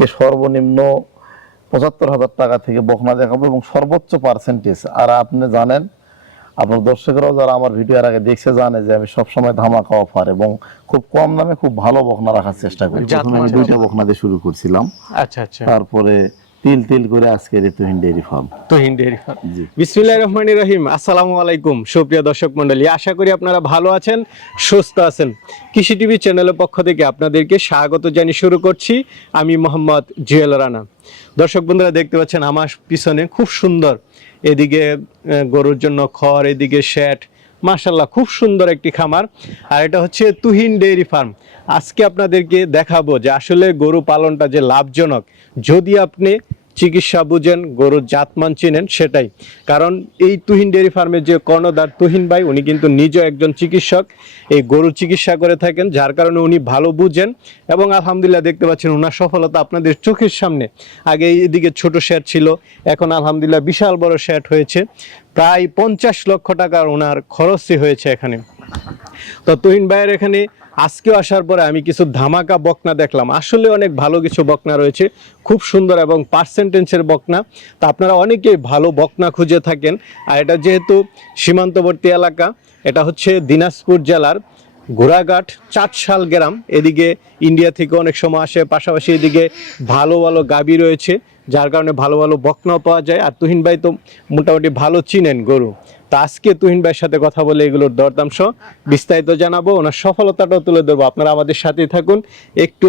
আজকে সর্বনিম্ন ৭৫,০০০ টাকা থেকে বকনা দেখাবো এবং সর্বোচ্চ পার্সেন্টেজ। আর আপনি জানেন, আপনার দর্শকরাও যারা আমার ভিডিও এর আগে দেখছে জানে যে আমি সবসময় ধামাকা অফার এবং খুব কম দামে খুব ভালো বকনা রাখার চেষ্টা করি। প্রথমে আমি 2টা বকনা দিয়ে শুরু করছিলাম, তারপরে তিল তিল করে আজকে তুহিন ডেইরি ফার্ম। বিসমিল্লাহির রহমানির রহিম। আসসালামু আলাইকুম সুপ্রিয় দর্শক মণ্ডলী, আশা করি আপনারা ভালো আছেন, সুস্থ আছেন। কৃষি টিভি চ্যানেলের পক্ষ থেকে আপনাদেরকে স্বাগত জানিয়ে শুরু করছি আমি মোহাম্মদ জুয়েল রানা। দর্শক বন্ধুরা দেখতে পাচ্ছেন আমার পিছনে খুব সুন্দর, এদিকে গরুর জন্য খড়, এদিকে শেড, মাশাআল্লাহ খুব সুন্দর একটি খামার। আর এটা হচ্ছে তুহিন ডেইরি ফার্ম। আজকে আপনাদেরকে দেখাবো যে আসলে গরু পালনটা যে লাভজনক, যদি আপনি চিকিৎসা বুঝেন, গরুর জাতমান চিনেন, সেটাই। কারণ এই তুহিন ডেইরি ফার্মের যে কর্ণধার তুহিন ভাই, উনি কিন্তু নিজেও একজন চিকিৎসক, এই গরুর চিকিৎসা করে থাকেন, যার কারণে উনি ভালো বুঝেন। এবং আলহামদুলিল্লাহ দেখতে পাচ্ছেন ওনার সফলতা আপনাদের চোখের সামনে। আগে এদিকে ছোট শেড ছিল, এখন আলহামদুলিল্লাহ বিশাল বড় শেড হয়েছে, প্রায় 50 লক্ষ টাকার ওনার খরচই হয়েছে এখানে। তো তুহিন ভাইয়ের এখানে আজকেও আসার পরে আমি কিছু ধামাকা বকনা দেখলাম। আসলে অনেক ভালো কিছু বকনা রয়েছে, খুব সুন্দর এবং পার্সেন্টেজের বকনা। তা আপনারা অনেকেই ভালো বকনা খুঁজে থাকেন। আর এটা যেহেতু সীমান্তবর্তী এলাকা, এটা হচ্ছে দিনাজপুর জেলার ঘোড়াঘাট চাটশাল গ্রাম, এদিকে ইন্ডিয়া থেকে অনেক সময় আসে, পাশাপাশি এদিকে ভালো ভালো গাবি রয়েছে, যার কারণে ভালো ভালো বকনাও পাওয়া যায়। আর তুহিন ভাই তো মোটামুটি ভালো চিনেন গরু। তা আজকে তুহিন ভাইয়ের সাথে কথা বলে এগুলোর দরদাম সহ বিস্তারিত জানাবো, ওনার সফলতাটাও তুলে ধরবো। আপনারা আমাদের সাথেই থাকুন, একটু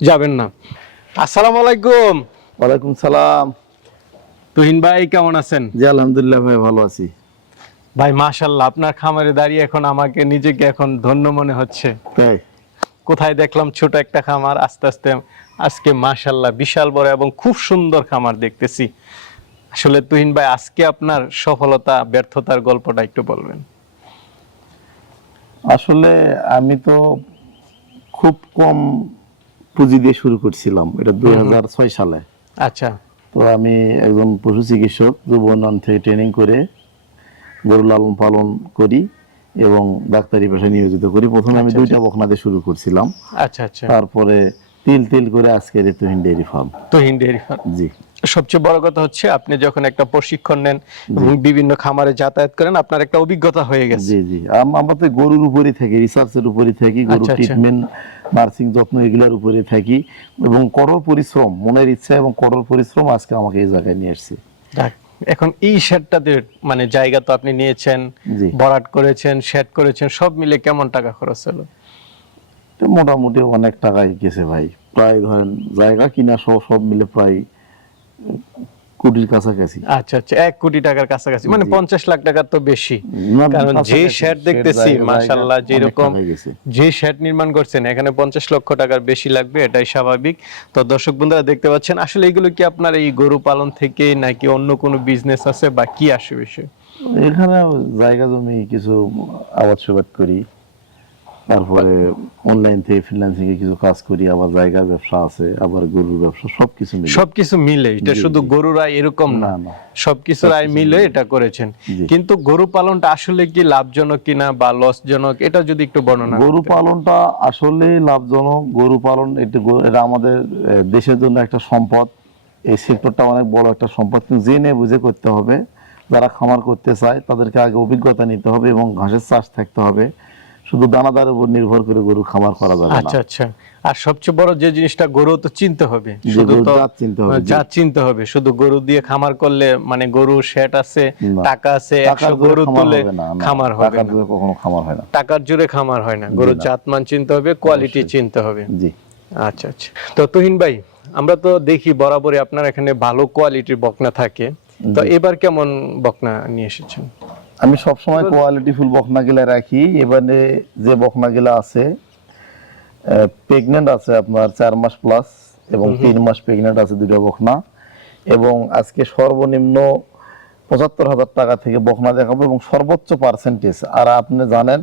যাবেন না। আসসালামু আলাইকুম। ওয়ালাইকুম সালাম। তুহিন ভাই কেমন আছেন? জি আলহামদুলিল্লাহ ভাই, ভালো আছি ভাই। মাশাআল্লাহ, আপনার খামারে দাঁড়িয়ে এখন আমাকে নিজেকে এখন ধন্য মনে হচ্ছে। তাই কোথায় দেখলাম ছোট একটা খামার, আস্তে আস্তে আজকে মাশাআল্লাহ বিশাল বড় এবং খুব সুন্দর খামার দেখতেছি। আসলে তুহিন ভাই, আজকে আপনার সফলতা ব্যর্থতার গল্পটা একটু বলবেন। আসলে আমি তো খুব কম পুঁজি দিয়ে শুরু করছিলাম, এটা 2006 সালে। আচ্ছা। তো আমি একজন পশু চিকিৎসক, যুব উন্নয়ন থেকে ট্রেনিং করে গরু লালন পালন করি এবং ডাক্তারি পেশায় নিয়োজিত করি। প্রথমে আমি 2টা বকনা দিয়ে শুরু করছিলাম, তারপরে তিল তিল করে আজকে Tuhin dairy farm. Tuhin dairy farm, জি। সবচেয়ে বড় কথা হচ্ছে আপনি যখন একটা প্রশিক্ষণ নেন এবং বিভিন্ন খামারে যাতায়াত করেন, আপনার একটা অভিজ্ঞতা হয়ে গেছে। জি জি, আমরা তো গরুর উপরই থাকি, রিসার্চের উপরই থাকি, গরুর ট্রিটমেন্ট, নার্সিং যত্ন এগুলোর উপরে থাকি এবং কঠোর পরিশ্রম, মনের ইচ্ছা এবং কঠোর পরিশ্রম আজকে আমাকে এই জায়গায় নিয়ে এসেছে। এখন এই শেডটাতে মানে জায়গা তো আপনি নিয়েছেন, ভরাট করেছেন, শেড করেছেন, সব মিলে কেমন টাকা খরচ হলো? মোটামুটি অনেক টাকাই গেছে ভাই, প্রায় ধরেন জায়গা কিনা সহ সব মিলে প্রায় কোটির কাছাকাছি। আচ্ছা আচ্ছা, 1 কোটি টাকার কাছাকাছি, মানে 50 লাখ টাকা তো বেশি। কারণ যে শেড দেখতেছি মাশাআল্লাহ, যেরকম যে শেড নির্মাণ করছেন, এখানে 50 লক্ষ টাকার বেশি লাগবে, এটাই স্বাভাবিক। তো দর্শক বন্ধুরা দেখতে পাচ্ছেন, আসলে এগুলো কি আপনার এই গরু পালন থেকে নাকি অন্য কোনো বিজনেস আছে বা কি আসে বিষয়? এখানে জায়গা জমি কিছু আবাদ সুবাদ করি, তারপরে অনলাইন থেকে ফ্রিল্যান্সিং এ কিছু কাজ করি, আবার জায়গার ব্যবসা আছে, আবার গরুর ব্যবসা, সবকিছু মিলে। এটা শুধু গরুর আয় এরকম না, সবকিছুর আয় মিলে এটা করেছেন। কিন্তু গরু পালনটা আসলে কি লাভজনক কিনা বা লসজনক, এটা যদি একটু বর্ণনা। গরু পালনটা আসলে লাভজনক। গরু পালন এটা আমাদের দেশের জন্য একটা সম্পদ। এই সেক্টরটা অনেক বড় একটা সম্পদ, কিন্তু জেনে বুঝে করতে হবে। যারা খামার করতে চায় তাদেরকে আগে অভিজ্ঞতা নিতে হবে এবং ঘাসের চাষ থাকতে হবে। শুধু দানাদার উপর নির্ভর করে গরু খামার করা যাবে না। আচ্ছা আচ্ছা। আর সবচেয়ে বড় যে জিনিসটা, গরু তো চিনতে হবে, শুধু তো জাত চিনতে হবে। শুধু গরু দিয়ে খামার করলে মানে গরু শেড আছে, টাকা আছে, 100 গরু তুলে খামার হবে না, কখনো খামার হয় না, টাকার জোরে খামার হয় না। গরুর জাতমান চিনতে হবে, কোয়ালিটি চিনতে হবে। জি আচ্ছা আচ্ছা। তো তুহিন ভাই, আমরা তো দেখি বরাবরই আপনার এখানে ভালো কোয়ালিটির বকনা থাকে। তো এবার কেমন বকনা নিয়ে এসেছেন? আমি সবসময় কোয়ালিটি ফুল বকনা গিলা রাখি। এবারে যে বকনা গিলা আছে প্রেগনেন্ট আছে আপনার 4 মাস প্লাস এবং 3 মাস প্রেগনেন্ট আছে 2টা বকনা। এবং আজকে সর্বনিম্ন ৭৫,০০০ টাকা থেকে বকনা দেখাবো এবং সর্বোচ্চ পার্সেন্টেজ। আর আপনি জানেন,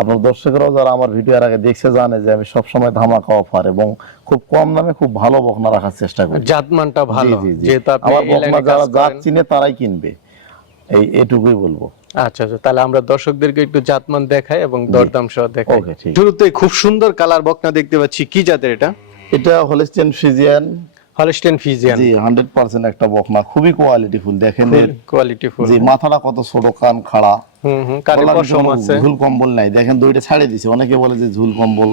আপনার দর্শকরাও যারা আমার ভিডিও এর আগে দেখছে জানে যে আমি সবসময় ধামাকা অফার এবং খুব কম দামে খুব ভালো বকনা রাখার চেষ্টা করি। জাতমানটা ভালো, যেটা আমার বকনা যারা জাত চিনে তারাই কিনবে, এইটুকুই বলবো। আচ্ছা আচ্ছা, তাহলে আমরা দর্শকদেরকে একটু জাতমান দেখাই এবং দরদাম সহ দেখাই। শুরুতেই খুব সুন্দর কালার বকনা দেখতে পাচ্ছি, কি জাতের এটা? এটা হলিস্টিয়ান ফ্রিজিয়ান। হলস্টেইন ফ্রিজিয়ান, জি 100% একটা বকনা, খুবই কোয়ালিটি ফুল। দেখেন এর কোয়ালিটি ফুল। জি মাথাটা কত ছোট, কান খাড়া, কানে গলার পশম ভিতরে আছে। ঝুল কম্বল নাই। দেখেন দড়িটা ছাড়িয়ে দিছি, অনেকে বলে যে ঝুল কম্বল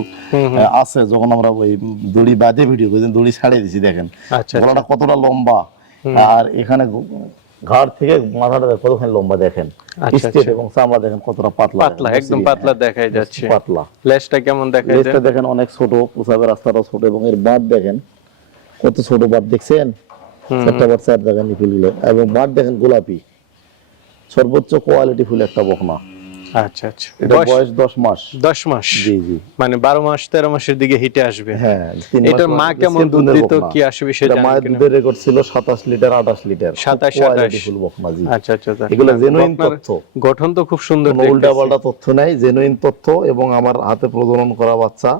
আছে, যখন আমরা ওই দড়ি বাদে ভিডিও করি দড়ি ছাড়িয়ে দিছি। দেখেন আচ্ছা গলাটা কতটা লম্বা, আর এখানে ঘাড় থেকে মাথাটা কতখানি লম্বা দেখেন, আচ্ছা, স্ট্রেট, এবং চামড়া দেখেন কতটা পাতলা, পাতলা, একদম পাতলা দেখাই যাচ্ছে। পাতলা। লেজটা কেমন দেখাই লেজটা যায়? দেখেন অনেক ছোট, প্রসাবের রাস্তাটাও ছোট, এবং এর বাট দেখেন কত ছোট বাট, দেখছেন একটা বাট চার জায়গায় নিপুলগুলো, এবং বাট দেখেন গোলাপি, সর্বোচ্চ কোয়ালিটি ফুল একটা বকনা। আচ্ছা আচ্ছা। এটা বয়স 10 মাস। 10 মাস, জি জি, মানে 12 মাস 13 মাসের দিকে হিটে আসবে। হ্যাঁ। এটার মা কেমন দুধ দিত কি আসবে সেটা জানেন মায়ের কিনা? দুধের রেকর্ড ছিল 27 লিটার 28 লিটার, 27, কোয়ালিটি 28 ফুল বকনা। জি আচ্ছা আচ্ছা। এগুলো জেনুইন বকনার তথ্য, গঠন তো খুব সুন্দর কোনো উল্টা দেখতেছি। পাল্টা তথ্য নাই, জেনুইন তথ্য, এবং আমার হাতে প্রজনন করা বাচ্চা।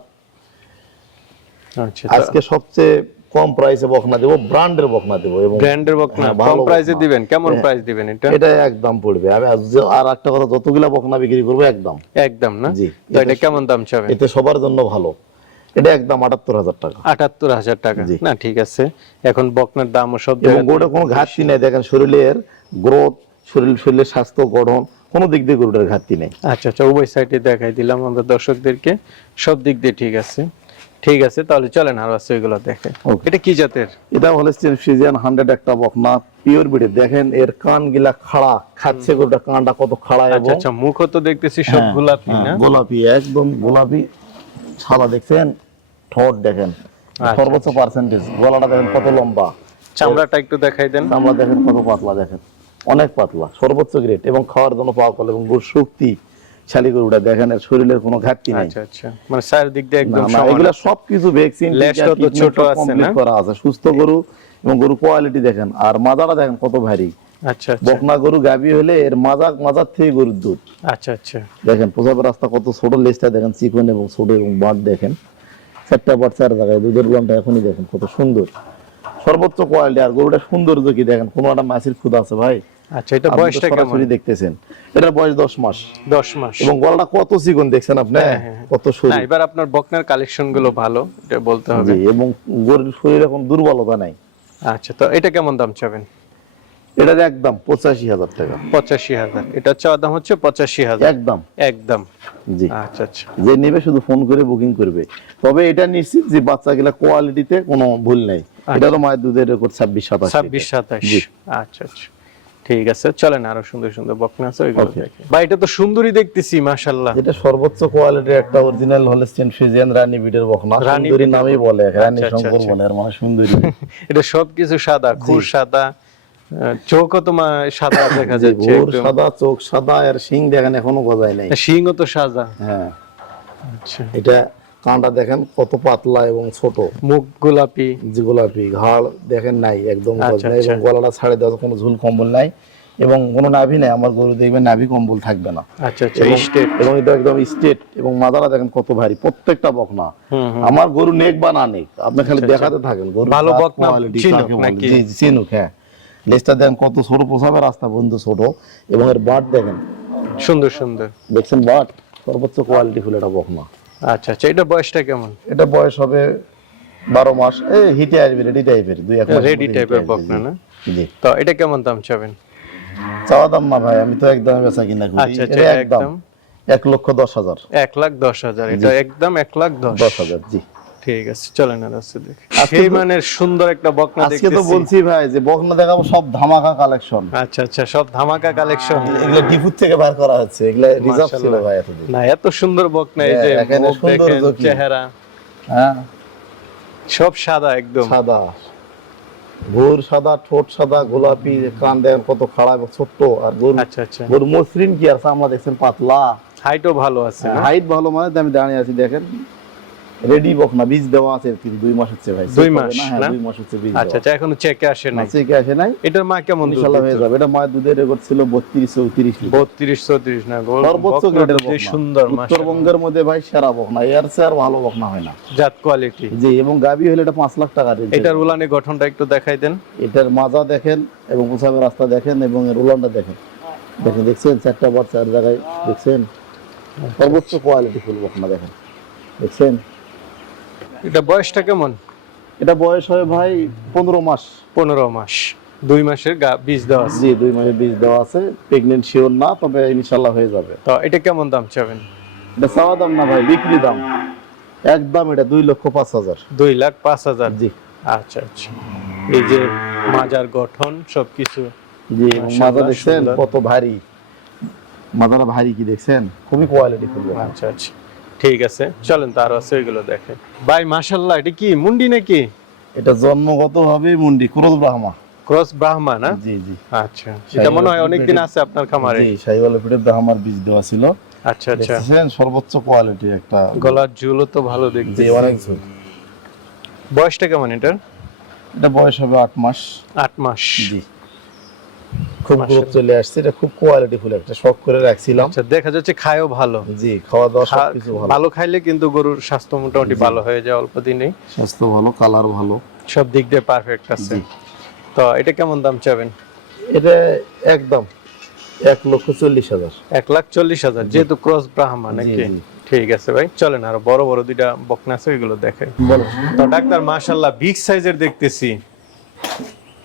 আচ্ছা, আজকে সবচেয়ে কম প্রাইসে বকনা দেব, ব্র্যান্ডের বকনা দেব, এবং ব্র্যান্ডের বকনা হ্যাঁ, কম ভালো প্রাইসে বকনা। দিবেন। কেমন হ্যাঁ। প্রাইস দিবেন এটা? এটা একদম পড়বে। আমি আর একটা কথা, যতগুলা বকনা বিক্রি করবো একদম একদম না? জি। তো এটা কেমন দাম চাবেন? এতে সবার জন্য ভালো, এটা একদম 78,000 টাকা। 78,000 টাকা। জি। না ঠিক আছে, এখন বকনার দামও সব এবং জায়গায় গরুটা কোনো ঘাটতি নেই। দেখেন শরীরের গ্রোথ, শরীরের স্বাস্থ্য গঠন, কোনো দিক দিয়ে গরুটার ঘাটতি নেই। আচ্ছা আচ্ছা, উভয় সাইডে দেখাই দিলাম আমরা দর্শকদেরকে, সব দিক দিয়ে ঠিক আছে। ঠিক আছে, তাহলে চলেন আর আছে ওইগুলো দেখে। Okay. এটা কি জাতের? এটা হলিস্টিয়ান ফ্রিজিয়ান 100 একটা বকনা, পিওর ব্রিডের। দেখেন এর কান গিলা খাড়া, খাচ্ছে গরুটা, কানটা কত খাড়া, আচ্ছা এবং আচ্ছা, মুখও তো দেখতেছি সব হ্যাঁ, গোলাপি হ্যাঁ, না? গোলাপি, একদম গোলাপি সাদা। দেখছেন ঠোঁট দেখেন আচ্ছা, সর্বোচ্চ পার্সেন্টেজ, গলাটা দেখেন কত লম্বা, চামড়াটা একটু দেখাই দেন। চামড়া দেখেন কত পাতলা, দেখেন অনেক পাতলা, সর্বোচ্চ গ্রেড, এবং খাওয়ার জন্য পাওয়া, এবং গরুর শক্তি শালী গরুটা দেখেন, এর শরীরের কোনো ঘাটতি নাই। আচ্ছা আচ্ছা, মানে চারিদিক দিয়ে একদম না, না, সমান। এগুলা সবকিছু ভ্যাকসিন, লেজটা তো ছোট আছে না? করা আছে, সুস্থ গরু, এবং গরু কোয়ালিটি দেখেন, আর মাজাটা দেখেন কত ভারী। আচ্ছা আচ্ছা বকনা গরু গাবি হলে এর মাজার থেকে গরুর দুধ আচ্ছা আচ্ছা। দেখেন, প্রসাবের রাস্তা কত ছোট, লেজটা দেখেন চিকন এবং ছোট, এবং বাট দেখেন চারটা বাট চার জায়গায়, দুধের গ্রামটা এখনই দেখেন কত সুন্দর, সর্বোচ্চ কোয়ালিটি। আর গরুটা সৌন্দর্য কি দেখেন, কোনো একটা মাছের খুদ আছে ভাই। আচ্ছা, এটা আপনি তো বয়সটা কেমন? সরাসরি দেখতেছেন, এটার বয়স 10 মাস, 10 মাস। এবং গলাটা কত চিকন দেখছেন আপনি, হ্যাঁ, হ্যাঁ। কত সরু। না, এবার আপনার বকনার কালেকশন গুলো ভালো, এটা বলতে হবে। জি, এবং গরুর শরীরে কোনো দুর্বলতা নাই। আচ্ছা, তো এটা কেমন দাম চাবেন? এটার একদম 85,000 টাকা। 85,000। এটা চাওয়া দাম হচ্ছে 85,000 একদম। একদম। জি, আচ্ছা আচ্ছা যে নেবে শুধু ফোন করে বুকিং করবে। তবে এটা নিশ্চিত যে বাচ্চাগুলা কোয়ালিটিতে কোনো ভুল নেই। এটারও মায়ের দুধের রেকর্ড 26-27। 26-27। আচ্ছা আচ্ছা, ঠিক আছে, চলেন আরো সুন্দর সুন্দর বকনা আছে ওইগুলো দেখি। ভাই এটা তো সুন্দরী দেখতেছি মাশাআল্লাহ। এটা সর্বোচ্চ কোয়ালিটির একটা অরিজিনাল হলস্টিয়ান ফ্রিজিয়ান রানী বিটের বকনা, রানী সুন্দরী বিটের নামই বলে, রানী আচ্ছা, আচ্ছা, শঙ্কর আচ্ছা। বলে, এর মানে সুন্দরী। এটা সবকিছু সাদা, খুর সাদা, চোখও তো সাদা দেখা যে যাচ্ছে ভোর একদম। সাদা, চোখ সাদা, আর শিং দেখেন এখনো গজায় নাই। শিংও তো সাদা। হ্যাঁ, আচ্ছা, এটা কানটা দেখেন কত পাতলা এবং ছোট, মুখ গোলাপি। যে গোলাপি, ঘাড় দেখেন নাই, একদম আচ্ছা, গজ নাই, এবং আচ্ছা। গলাটা ছাড়ে দেওয়া, কোনো ঝুল কম্বল নাই, এবং কোনো নাভি নাই। আমার গরু দেখবেন নাভি কম্বল থাকবে না, আচ্ছা আচ্ছা, এবং- স্টেট। এবং এটা একদম স্ট্রেট, এবং মাথাটা দেখেন কত ভারী, প্রত্যেকটা বকনা। আমার গরু নেক বা না নেক, আপনি খালি দেখাতে থাকেন গরু ভালো জাত, বকনা quality চিনুক কাকে বলে। নাকি? জি জি, চিনুক, হ্যাঁ। লেজটা দেখেন কত ছোট, প্রসাবের রাস্তা বন্ধু ছোট, এবং এর বাট দেখেন, সুন্দর সুন্দর। দেখছেন বাট, সর্বোচ্চ কোয়ালিটি ফুল এটা বকনা। আচ্ছা আচ্ছা, এটা বয়সটা কেমন? এটা বয়স হবে 12 মাস, এই হিটে আসবে, রেডি টাইপের, 2-1 মাস রেডি টাইপের বকনা না? জি। তো এটা কেমন দাম চাবেন? চাওয়া দাম না ভাই, আমি তো একদম বেচা কিনা করি। আচ্ছা আচ্ছা, এটা এটা একদম একদম 1,10,000। 1,10,000। এটা একদম 1,10,000। 10,000, জি। ঠিক আছে, চলেন আর আছে দেখি। আজকে সেই তো- মানের সুন্দর একটা বকনা আজকে তো দেখতেছি। বলছি ভাই যে বকনা দেখাবো সব ধামাকা কালেকশন, আচ্ছা আচ্ছা, সব ধামাকা কালেকশন। এগুলো ডিপুট থেকে বার করা হচ্ছে, এগুলো রিজার্ভ ছিল মাশাআল্লাহ। ভাই এতদিন। না, এত সুন্দর বকনা, এই হ্যাঁ, যে এখানে মুখ সৌন্দর্য দেখেন, কি? চেহারা হ্যাঁ, সব সাদা একদম। সাদা, ভোর সাদা, ঠোঁট সাদা, গোলাপি, কান দেখেন কত খাড়া এবং ছোট্ট, আর গরু, আচ্ছা আচ্ছা, গরু মসৃণ কি আর চামড়া দেখছেন পাতলা, হাইটও ভালো আছে না? হাইট ভালো, মানে আমি দাঁড়িয়ে আছি দেখেন, রেডি বকনা, বীজ দেওয়া আছে, কিন্তু 2 মাস হচ্ছে ভাই, 2 মাস হ্যাঁ, না? 2 মাস হচ্ছে বীজ আচ্ছা আচ্ছা, এখনো চেকে আসে নাই। মাসে কে আসে নাই, এটার মা কেমন দুধ ইনশাআল্লাহ হয়ে দিচ্ছে? যাবে। এটা মায়ের দুধের রেকর্ড ছিল 32-34 লিটার, 32-34 না? সর্বোচ্চ বকনাটা গ্রেডের যে বকনা, সুন্দর মাশাআল্লাহ, উত্তরবঙ্গের মধ্যে ভাই সেরা বকনা, এর চেয়ে আর ভালো বকনা হয় না। জাত কোয়ালিটি। জি, এবং গাবি হলে এটা 5 লাখ টাকা রেঞ্জ। এটার উলানে গঠনটা একটু দেখাই দেন। এটার মাজা দেখেন, এবং প্রসাবের রাস্তা দেখেন, এবং এর উলানটা দেখেন, দেখছেন চারটা বার চার জায়গায়, দেখছেন সর্বোচ্চ কোয়ালিটি ফুল বকনা, দেখেন দেখছেন। এটা বয়সটা কেমন? এটা বয়স হয় ভাই 15 মাস। 15 মাস, 2 মাসের বীজ দেওয়া আছে। জি 2 মাসের বীজ দেওয়া আছে, প্রেগনেন্ট শিওর না, তবে ইনশাল্লাহ হয়ে যাবে। তো এটা কেমন দাম চাবেন? এটা চাওয়া দাম না ভাই, বিক্রি দাম একদম, এটা 2,05,000। 2,05,000। জি আচ্ছা আচ্ছা। এই যে মাজার গঠন সবকিছু, জি, মাশাআল্লাহ, মাথা দেখছেন সুন্দর। কত ভারী, মাথাটা ভারী কি দেখছেন, খুবই কোয়ালিটি ফুল। আচ্ছা আচ্ছা, ঠিক আছে, চলেন তো আরো আছে ওইগুলো দেখেন। ভাই মাশাআল্লাহ, এটা কি মুন্ডি নাকি? এটা জন্মগত ভাবে মুন্ডি, ক্রস ব্রাহ্মা। ক্রস ব্রাহ্মা না? জি জি। আচ্ছা, এটা মনে হয় অনেকদিন আছে আপনার খামারে। জি, শাহিওয়াল পিঠে ব্রাহ্মার বীজ দেওয়া ছিল। আচ্ছা আচ্ছা। দেখছেন সর্বোচ্চ কোয়ালিটি একটা। গলার ঝুলও তো ভালো দেখতে। জি অনেক ঝুল। বয়সটা কেমন এটার? এটা বয়স হবে 8 মাস। 8 মাস। জি, খুব গ্রোথ চলে আসছে, এটা খুব কোয়ালিটি ফুল, একটা শখ করে রাখছিলাম। আচ্ছা, দেখা যাচ্ছে খায়ও ভালো। জি, খাওয়া দাওয়া সবকিছু ভালো। ভালো খাইলে কিন্তু গরুর স্বাস্থ্য মোটামুটি ভালো হয়ে যায় অল্প দিনেই। স্বাস্থ্য ভালো, কালার ভালো, সব দিক দিয়ে পারফেক্ট আছে। জি। তো এটা কেমন দাম চাবেন? এটা একদম 1,40,000। 1,40,000, যেহেতু ক্রস ব্রাহ্মা নাকি? জি। ঠিক আছে ভাই, চলেন আরো বড় বড় দুইটা বকনা আছে ওইগুলো দেখাই। বলো। তো ডাক্তার মাশাআল্লাহ বিগ সাইজের দেখতেছি।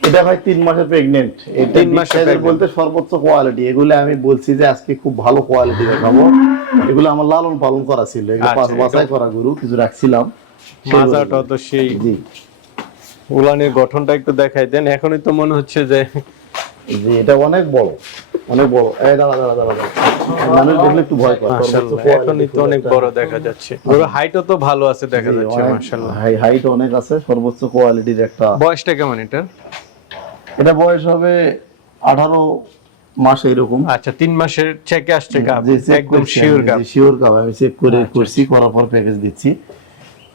এটা ভাই 3 মাসের প্রেগনেন্ট। এটা 3 3 মাসের মাসের pregnant। বলতে সর্বোচ্চ কোয়ালিটি। এগুলো আমি বলছি যে আজকে খুব ভালো কোয়ালিটি দেখাবো। এগুলো আমার লালন পালন করা ছিল, এগুলো আচ্ছা, পাঁচ বাছাই করা গরু, কিছু রাখছিলাম। সেই মাজাটা তো সেই জি উলানের গঠনটা একটু দেখাই দেন। এখনই তো মনে হচ্ছে যে জি, এটা অনেক বড়, অনেক বড়। এই দাঁড়া দাঁড়া দাঁড়া দাঁড়া, মানুষ দেখলে একটু ভয় পায়। সর্বোচ্চ মাশাআল্লাহ quality এখনই তো ফুল অনেক একটা। বড় দেখা যাচ্ছে। গরুর হাইটও তো ভালো আছে দেখা জি, যাচ্ছে অনেক মাশাআল্লাহ। হাইট অনেক আছে, সর্বোচ্চ কোয়ালিটির একটা। বয়সটা কেমন এটার? এটা বয়স হবে 18 মাস এরকম। আচ্ছা, 3 মাসের চেকে আসছে গাব, জি, check একদম করছি শিওর আমি, গাব। জি, শিওর গাব। আমি চেক করে আচ্ছা, করছি, করার পর প্যাকেজ দিচ্ছি,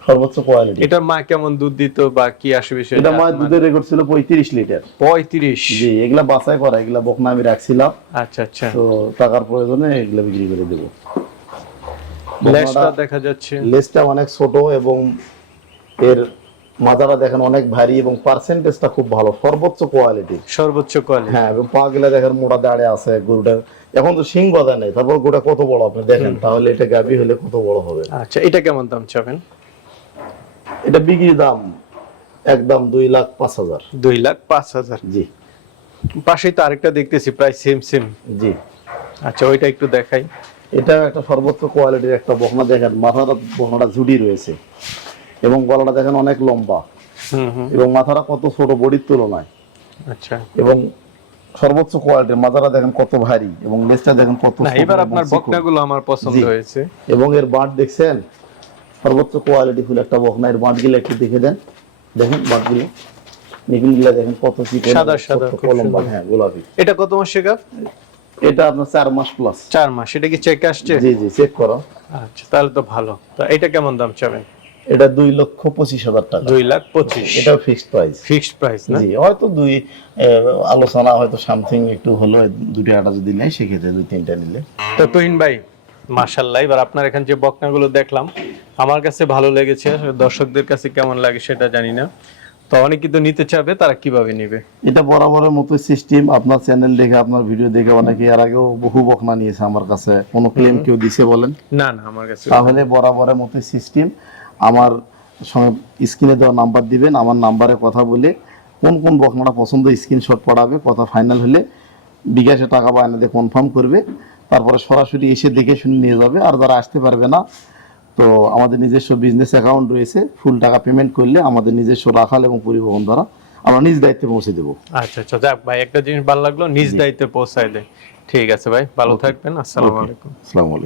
সর্বোচ্চ কোয়ালিটি। এটার মা কেমন দুধ দিত বা কি আসে বিষয়? এটা মায়ের দুধের রেকর্ড ছিল 35 লিটার। 35। জি, এগুলা বাছাই করা, এগুলা বকনা আমি রাখছিলাম, আচ্ছা আচ্ছা। তো টাকার প্রয়োজনে এগুলা বিক্রি করে দেবো। লেজটা দেখা যাচ্ছে। লেজটা অনেক ছোট এবং এর মাথাটা দেখেন অনেক ভারী এবং পার্সেন্টেজটা খুব ভালো, সর্বোচ্চ কোয়ালিটি। সর্বোচ্চ কোয়ালিটি। হ্যাঁ, এবং পা গুলা দেখেন মোটা দাঁড়ে আছে গরুটার। এখন তো সিং বাঁধা নেই, তারপর গোটা কত বড় আপনি দেখেন, তাহলে এটা গাভী হলে কত বড় হবে। আচ্ছা, এটা কেমন দাম চাবেন? এটা বিক্রি দাম একদম 2,05,000। 2,05,000। জি পাশেই তো আরেকটা দেখতেছি প্রায় সেম সেম। জি, আচ্ছা, ওইটা একটু দেখাই। এটা একটা সর্বোচ্চ কোয়ালিটির একটা বকনা। দেখেন মাথাটা, বকনাটা ঝুটি রয়েছে এবং গলাটা দেখেন অনেক লম্বা, এবং মাথাটা কত ছোট বডির তুলনায়। আচ্ছা, এবং সর্বোচ্চ কোয়ালিটির মাথাটা দেখেন কত ভারী, এবং লেজটা দেখেন কত না ছোট এবার এবং আপনার চিকন। বকনাগুলো আমার পছন্দ জি। হয়েছে। এবং এর বাঁট দেখছেন, সর্বোচ্চ কোয়ালিটি ফুল একটা বকনা। এর বাঁটগুলো একটু দেখে দেন, দেখেন বাঁটগুলো, নিগুলগুলো দেখেন কত চিকন, সাদা সাদা, কত খুব লম্বা। সুন্দর। হ্যাঁ, গোলাপি। এটা কত মাসের গাব? এটা আপনার 4 মাস প্লাস। 4 মাস। এটা কি চেক আসছে? জি জি, চেক করো। আচ্ছা, তাহলে তো ভালো। তো এটা কেমন দাম চাবেন? এটা 2,25,000 টাকা। 2,25,000। এটাও ফিক্সড প্রাইস। ফিক্সড প্রাইস না? জি, হয়তো আলোচনা হয়তো সামথিং একটু হলো, দুটো আটা যদি নেয় সেক্ষেত্রে 2-3টা নিলে। তো তুহিন ভাই মাশাআল্লাহ, এবার আপনার এখানে যে বকনাগুলো দেখলাম আমার কাছে ভালো লেগেছে, দর্শকদের কাছে কেমন লাগে সেটা জানি না। তো অনেকে তো নিতে চাবে, তারা কিভাবে নেবে? এটা বরাবরের মতো সিস্টেম। আপনার চ্যানেল দেখে, আপনার ভিডিও দেখে অনেকে এর আগেও বহু বকনা নিয়েছে আমার কাছে। কোনো ক্লেম কেউ দিছে বলেন? না না, আমার কাছে তাহলে বরাবরের মতো সিস্টেম। আমার সঙ্গে স্ক্রিনে দেওয়া নাম্বার দিবেন, আমার নাম্বারে কথা বলে কোন কোন বকনাটা পছন্দ স্ক্রিনশট পড়াবে, কথা ফাইনাল হলে বিকাশে টাকা বা এনে দিয়ে কনফার্ম করবে, তারপরে সরাসরি এসে দেখে শুনে নিয়ে যাবে। আর যারা আসতে পারবে না, তো আমাদের নিজস্ব বিজনেস অ্যাকাউন্ট রয়েছে, ফুল টাকা পেমেন্ট করলে আমাদের নিজস্ব রাখাল এবং পরিবহন দ্বারা আমরা নিজ দায়িত্বে পৌঁছে দেবো। আচ্ছা আচ্ছা, যাক ভাই, একটা জিনিস ভালো লাগলো, নিজ দায়িত্বে পৌঁছায় দেয়। ঠিক আছে ভাই, ভালো থাকবেন। আসসালামু আলাইকুম। আসসালামু আলাইকুম।